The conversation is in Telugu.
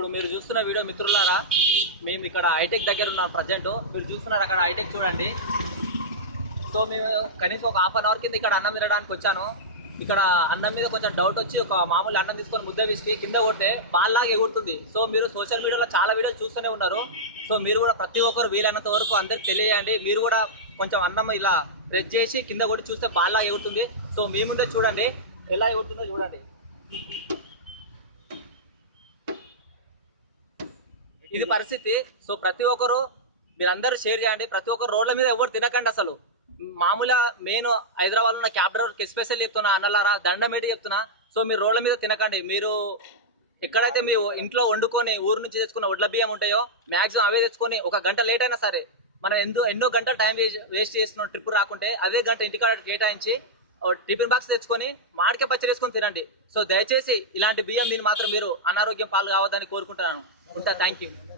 ఇప్పుడు మీరు చూస్తున్న వీడియో మిత్రులారా, మేము ఇక్కడ హైటెక్ దగ్గర ఉన్నాం ప్రజెంట్. మీరు చూస్తున్నారు అక్కడ హైటెక్ చూడండి. సో మేము కనీసం ఒక హాఫ్ అన్ అవర్ కింద ఇక్కడ అన్నం తినడానికి వచ్చాను. ఇక్కడ అన్నం మీద కొంచెం డౌట్ వచ్చి ఒక మామూలు అన్నం తీసుకొని ముద్ద వేసి కింద కొడితే బాల్లాగా ఎగురుతుంది. సో మీరు సోషల్ మీడియాలో చాలా వీడియోలు చూస్తూనే ఉన్నారు. సో మీరు కూడా ప్రతి ఒక్కరు వీలైనంత వరకు అందరికి తెలియజేయండి. మీరు కూడా కొంచెం అన్నం ఇలా ప్రెస్ చేసి కింద కొట్టి చూస్తే బాల్లాగా ఎగురుతుంది. సో మీ ముందే చూడండి ఎలా ఎగురుతుందో చూడండి. ఇది పరిస్థితి. సో ప్రతి ఒక్కరు మీరందరూ షేర్ చేయండి. ప్రతి ఒక్కరు రోడ్ల మీద ఎవరు తినకండి. అసలు మామూలుగా మెయిన్ హైదరాబాద్ లో ఉన్న క్యాబ్ డ్రైవర్కి ఎస్పెషల్ చెప్తున్నా, అన్నలారా దండం పెట్టి చెప్తున్నా. సో మీరు రోడ్ల మీద తినకండి. మీరు ఎక్కడైతే మీ ఇంట్లో వండుకొని ఊరు నుంచి తెచ్చుకున్న వడ్ల బియ్యం ఉంటాయో మాక్సిమం అవే తెచ్చుకొని ఒక గంట లేట్ అయినా సరే, మనం ఎన్నో గంటలు టైం వేస్ట్ చేస్తున్నాం ట్రిప్ రాకుంటే, అదే గంట ఇంటికాడ కేటాయించి టిఫిన్ బాక్స్ తెచ్చుకొని మామిడికాయ పచ్చడి వేసుకొని తినండి. సో దయచేసి ఇలాంటి బియ్యం దీన్ని మాత్రం మీరు అనారోగ్యం పాలు కావద్దని కోరుకుంటున్నాను. ఉంటా. Thank you.